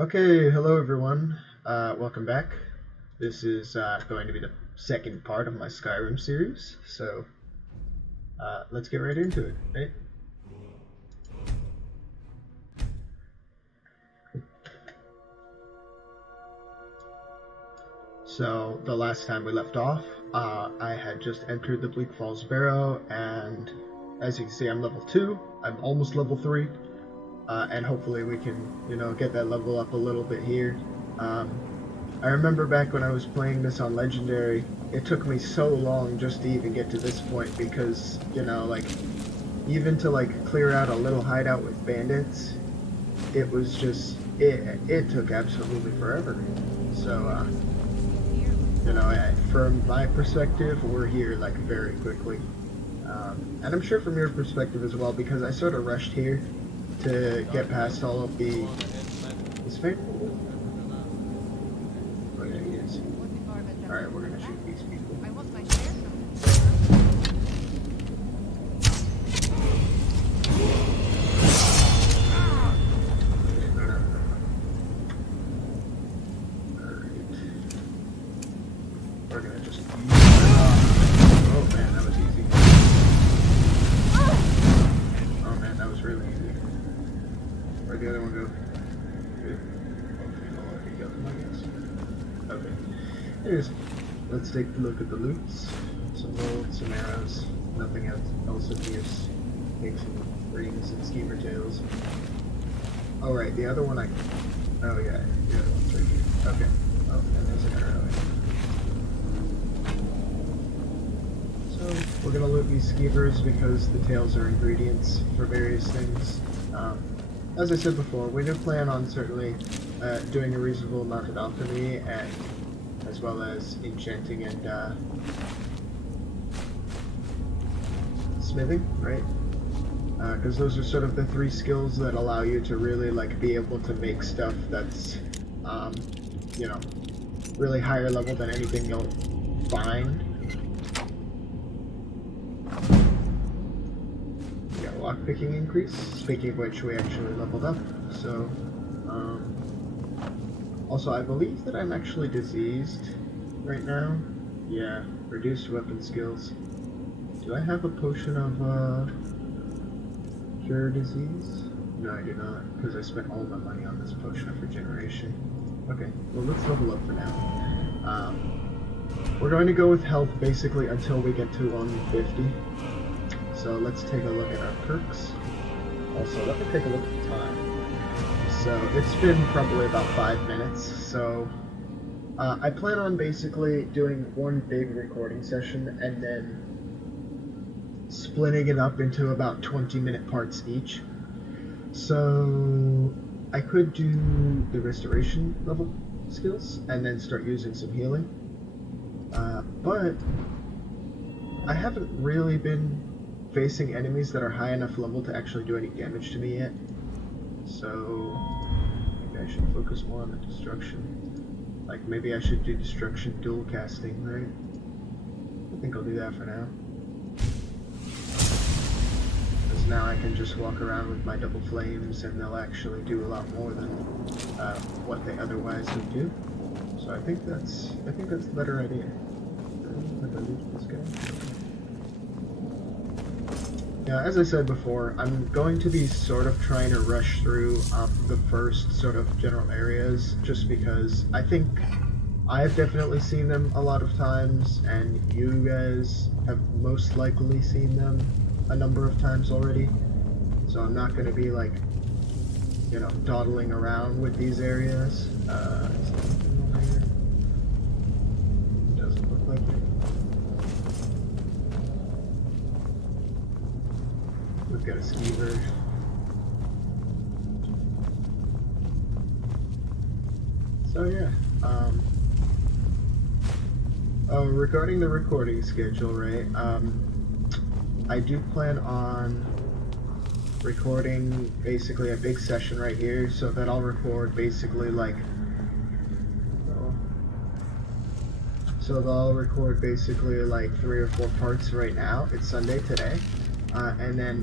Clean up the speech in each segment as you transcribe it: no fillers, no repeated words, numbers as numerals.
Okay, hello everyone. Welcome back. This is going to be the second part of my Skyrim series, so let's get right into it, right? So, the last time we left off, I had just entered the Bleak Falls Barrow, and as you can see, I'm level 2. I'm almost level 3, and hopefully we can, get that level up a little bit here. I remember back when I was playing this on Legendary, it took me so long just to even get to this point because, even to, clear out a little hideout with bandits, it was just, it took absolutely forever. So, from my perspective, we're here, very quickly. And I'm sure from your perspective as well, because I sort of rushed here to get past all of the... Alright, we're gonna shoot these people. I want my share We're gonna just... Oh man, that was easy. Oh man, that was really easy. Where'd the other one go? Good. Oh, I think I guess. Okay. Anyways, let's take a look at the loots. Some gold, some arrows, nothing else of use. Take some rings and skeever tails. Oh right, the other one oh yeah, the other one's right here. Okay. Oh, and there's an arrow. So, we're gonna loot these skeevers because the tails are ingredients for various things. As I said before, we do plan on certainly doing a reasonable amount of alchemy and as well as enchanting and smithing, right? Because those are sort of the three skills that allow you to really be able to make stuff that's really higher level than anything you'll find. We got lockpicking increase, speaking of which we actually leveled up, so also, I believe that I'm actually diseased right now. Yeah, reduced weapon skills. Do I have a potion of cure disease? No, I do not, because I spent all my money on this potion of regeneration. Okay, well let's level up for now. We're going to go with health basically until we get to 150. So let's take a look at our perks. Also, let me take a look at the time. So it's been probably about 5 minutes, so I plan on basically doing one big recording session and then splitting it up into about 20-minute parts each. So I could do the restoration level skills and then start using some healing, but I haven't really been facing enemies that are high enough level to actually do any damage to me yet. So maybe I should focus more on the destruction. Maybe I should do destruction dual casting, right? I think I'll do that for now. Because now I can just walk around with my double flames and they'll actually do a lot more than what they otherwise would do. So I think that's the better idea. Have I lose this guy? Yeah, as I said before, I'm going to be sort of trying to rush through the first sort of general areas, just because I think I've definitely seen them a lot of times, and you guys have most likely seen them a number of times already. So I'm not going to be dawdling around with these areas. Is there anything over here? Doesn't look like it. We've got a skeever. So yeah, regarding the recording schedule, right, I do plan on recording basically a big session right here, so that I'll record basically so I'll record basically 3 or 4 parts right now. It's Sunday today. And then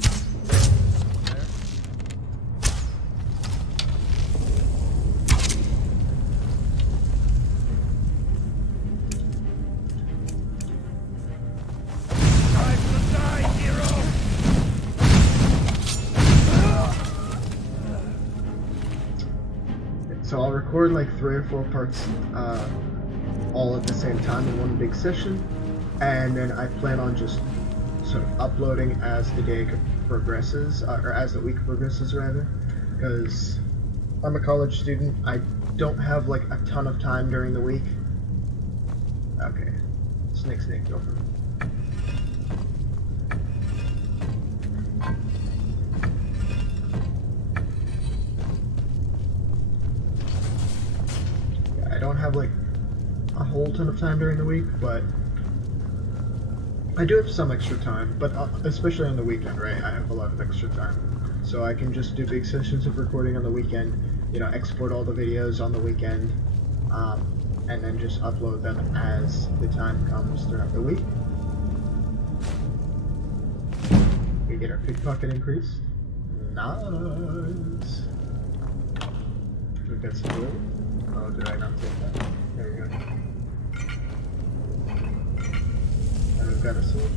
So I'll record like 3 or 4 parts all at the same time in one big session, and then I plan on just sort of uploading as the day progresses, or as the week progresses rather, because I'm a college student. I don't have like a ton of time during the week. Okay, snake, go for me. I don't have like a whole ton of time during the week, but I do have some extra time, but especially on the weekend, right? I have a lot of extra time. So I can just do big sessions of recording on the weekend, you know, export all the videos on the weekend, and then just upload them as the time comes throughout the week. We get our pickpocket increased. Nice. We've got some wood. Oh, did I not take that? There we go. And we've got a sword.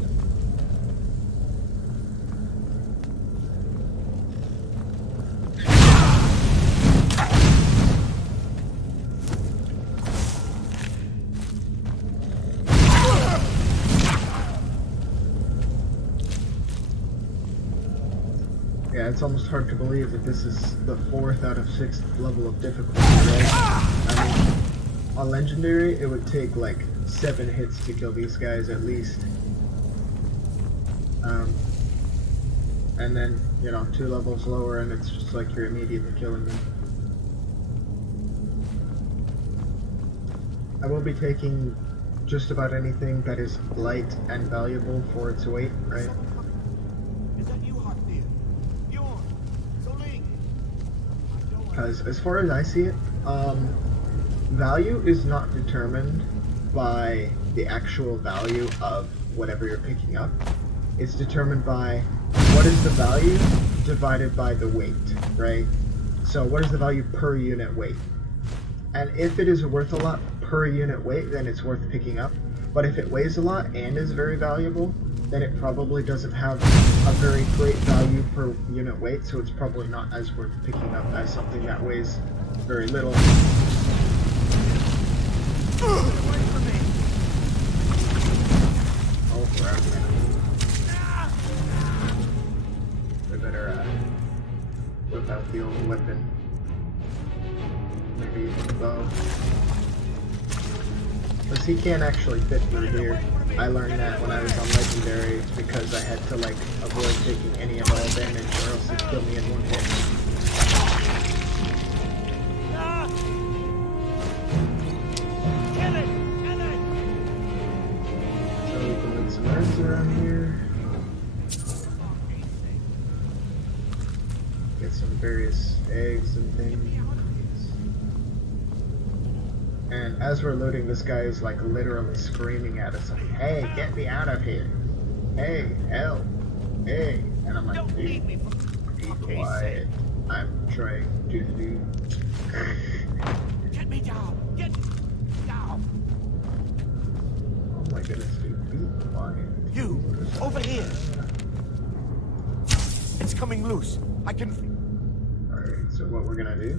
Yeah, it's almost hard to believe that this is the 4th out of 6th level of difficulty, right? I mean, on Legendary, it would take like 7 hits to kill these guys at least. And then, you know, 2 levels lower and it's just like you're immediately killing them. I will be taking just about anything that is light and valuable for its weight, right? Because as far as I see it, value is not determined by the actual value of whatever you're picking up. It's determined by what is the value divided by the weight, right? So what is the value per unit weight? And if it is worth a lot per unit weight, then it's worth picking up. But if it weighs a lot and is very valuable, then it probably doesn't have a very great value per unit weight, so it's probably not as worth picking up as something that weighs very little. Oh, crap. We better whip out the old weapon. Maybe even the bow. Because he can't actually fit through here. I learned that when I was on Legendary because I had to like avoid taking any and all damage or else he'd kill me in one hit. So we can make some urns around here. Get some various eggs and things. And as we're loading, this guy is like literally screaming at us like, "Hey, get me out of here! Hey, help! Hey!" And I'm like, "Dude, be quiet. I'm trying to do." Get me down! Get down! Oh my goodness, dude, be quiet. You over here! It's coming loose. I can. All right, so what we're gonna do?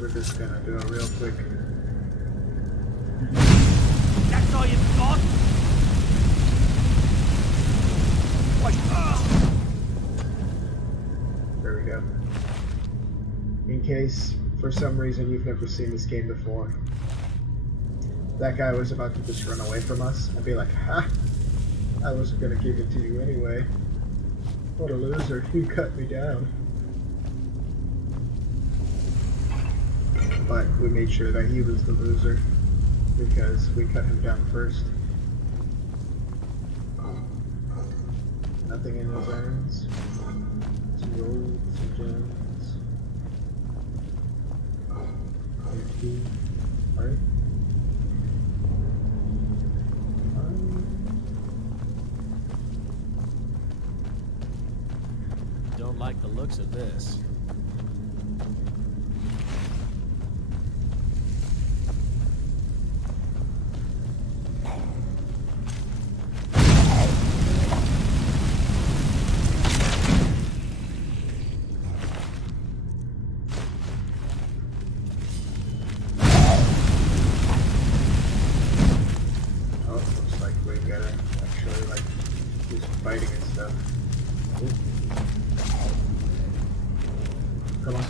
We're just gonna do a real quick. That's all you've got? What? There we go. In case, for some reason, you've never seen this game before, that guy was about to just run away from us, I'd be like, "Ha! I wasn't gonna give it to you anyway. What a loser, you cut me down." But we made sure that he was the loser because we cut him down first. Nothing in those irons. Some gold, some gems. Empty. Alright. Don't like the looks of this. Come on.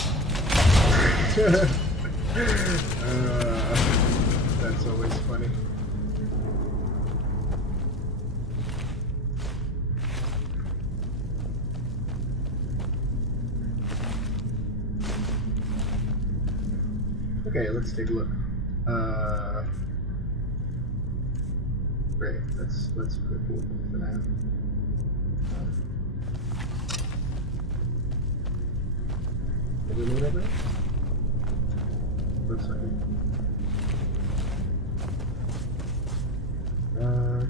That's always funny. Okay, let's take a look. Great. Let's put it for now. Did we loot everything? Looks like it.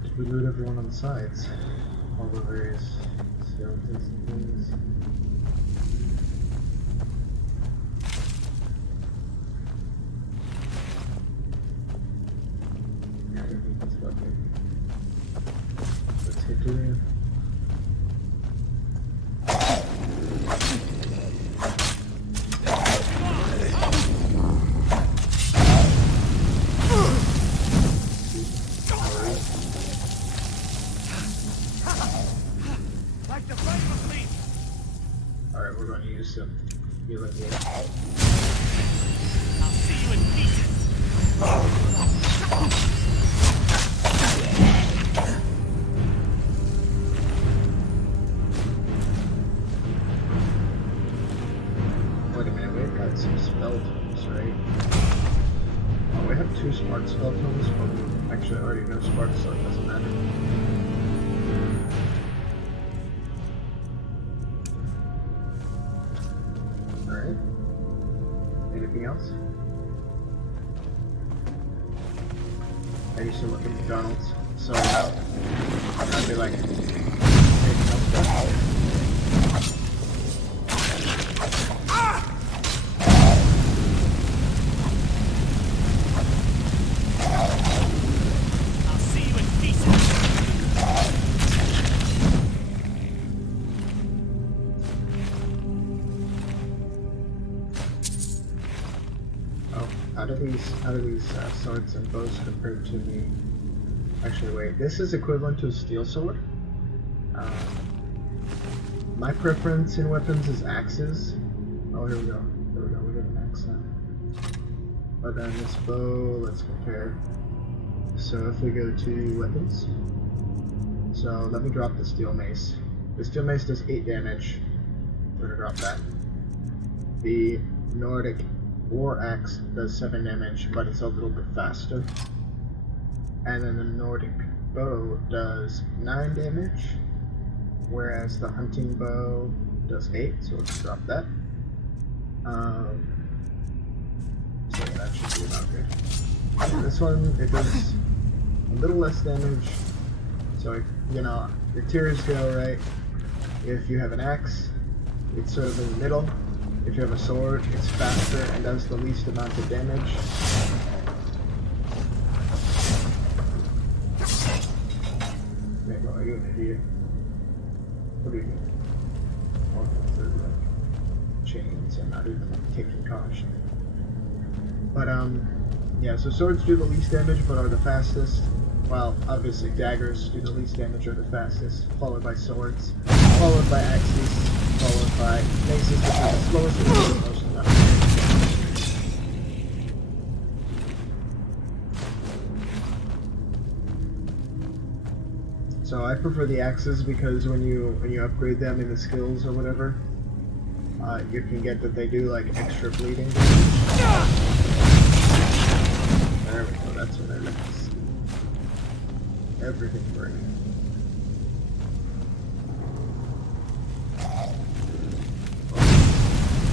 Did we loot everyone on the sides? All the various skeletons and things. Yeah, I don't think that's about it. Let's hit it. Like the flame of me. Alright, we're going to use some healing here. I'll see you in pieces. Wait a minute, we've got some spell tomes, right? Oh, we have 2 smart spell tomes, but we actually already know smart, so it doesn't matter. Alright. Anything else? I used to look at McDonald's, so I'd be like, anything else, guys? I'll see you in pieces. Oh, how do these swords and bows compare to the? Actually, wait. This is equivalent to a steel sword. My preference in weapons is axes. Oh, here we go. There we go. We got an axe now. But then this bow, let's compare. So if we go to weapons, so let me drop the steel mace. The steel mace does 8 damage. We're gonna drop that. The Nordic war axe does 7 damage, but it's a little bit faster. And then the Nordic bow does 9 damage, whereas the hunting bow does 8, so let's drop that. So that should be about good. This one, it does a little less damage, so you know, your tiers go right. If you have an axe, it's sort of in the middle. If you have a sword, it's faster and does the least amount of damage. Are you an idiot? What do you do? All through like chains and not even like taking caution. But yeah, so swords do the least damage but are the fastest. Well, obviously daggers do the least damage or the fastest, followed by swords, followed by axes, followed by maces, which are the slowest and the most amount of damage. So I prefer the axes because when you upgrade them in the skills or whatever, you can get that they do like extra bleeding damage. There we go, that's what I like to see. Everything burning.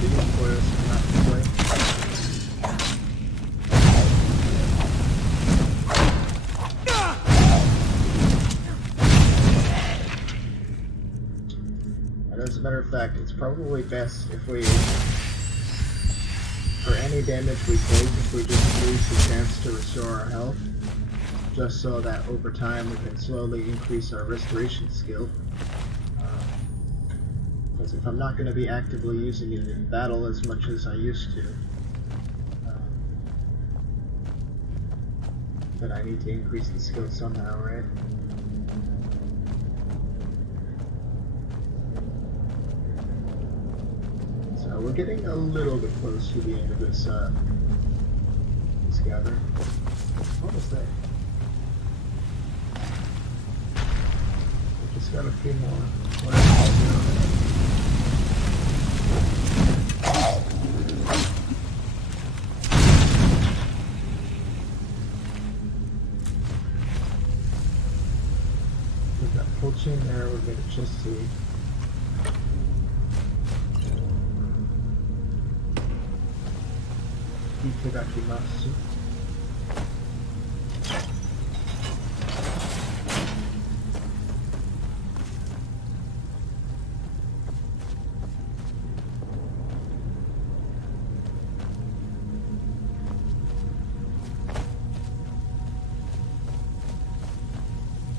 These coils cannot play. As a matter of fact, it's probably best if we, for any damage we take, if we just use the chance to restore our health, just so that over time we can slowly increase our restoration skill. Because if I'm not going to be actively using it in battle as much as I used to, then I need to increase the skill somehow, right? we're getting a little bit close to the end of this gathering. Almost there. We just got a few more. We've got full chain there, we've got a chest seed. Itadakimasu.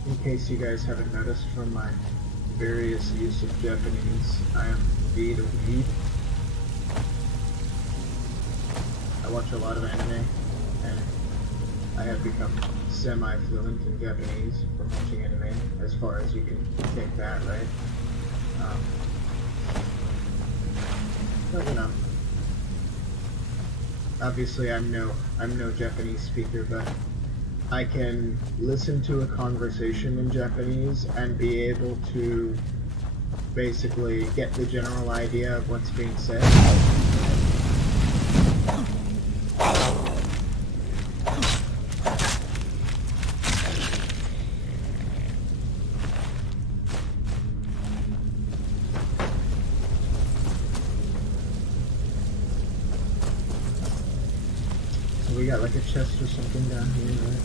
In case you guys haven't noticed from my various use of Japanese, I am indeed a weeb. I watch a lot of anime, and I have become semi-fluent in Japanese from watching anime, as far as you can take that, right? But you know, obviously I'm no Japanese speaker, but I can listen to a conversation in Japanese and be able to basically get the general idea of what's being said. So we got like a chest or something down here, right?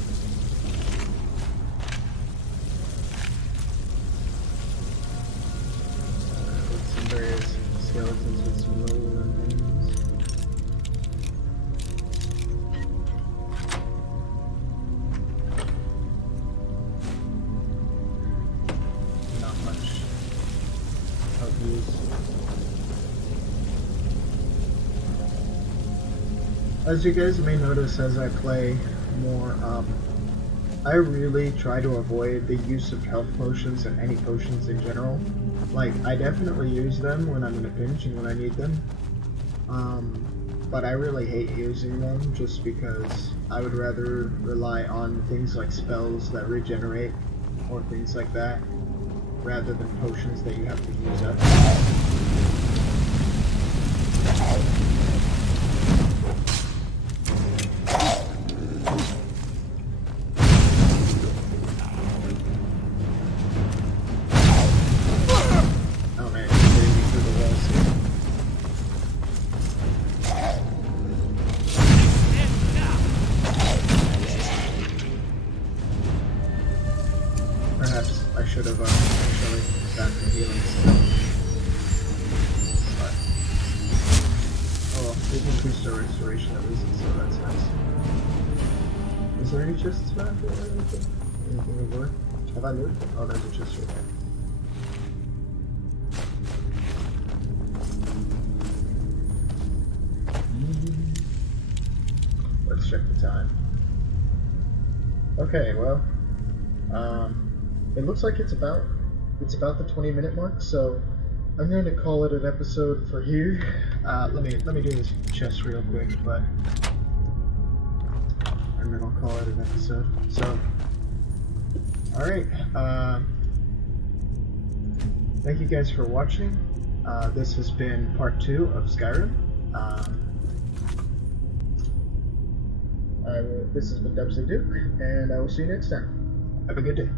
Various skeletons with some roll and things. Not much of use. As you guys may notice as I play more, I really try to avoid the use of health potions and any potions in general. Like, I definitely use them when I'm in a pinch and when I need them, but I really hate using them just because I would rather rely on things like spells that regenerate or things like that rather than potions that you have to use up. Perhaps I should have actually gotten the healing still. But, oh well, they've increased our restoration at least, so that's nice. Is there any chests back there or anything? Anything of worth? Have I looked? Oh, there's a chest right there. Let's check the time. Okay, well, it looks like it's about the 20-minute mark, so I'm going to call it an episode for here. Let me do this chest real quick, and then I'll call it an episode. So, all right. Thank you guys for watching. This has been part 2 of Skyrim. This has been Dubs and Duke, and I will see you next time. Have a good day.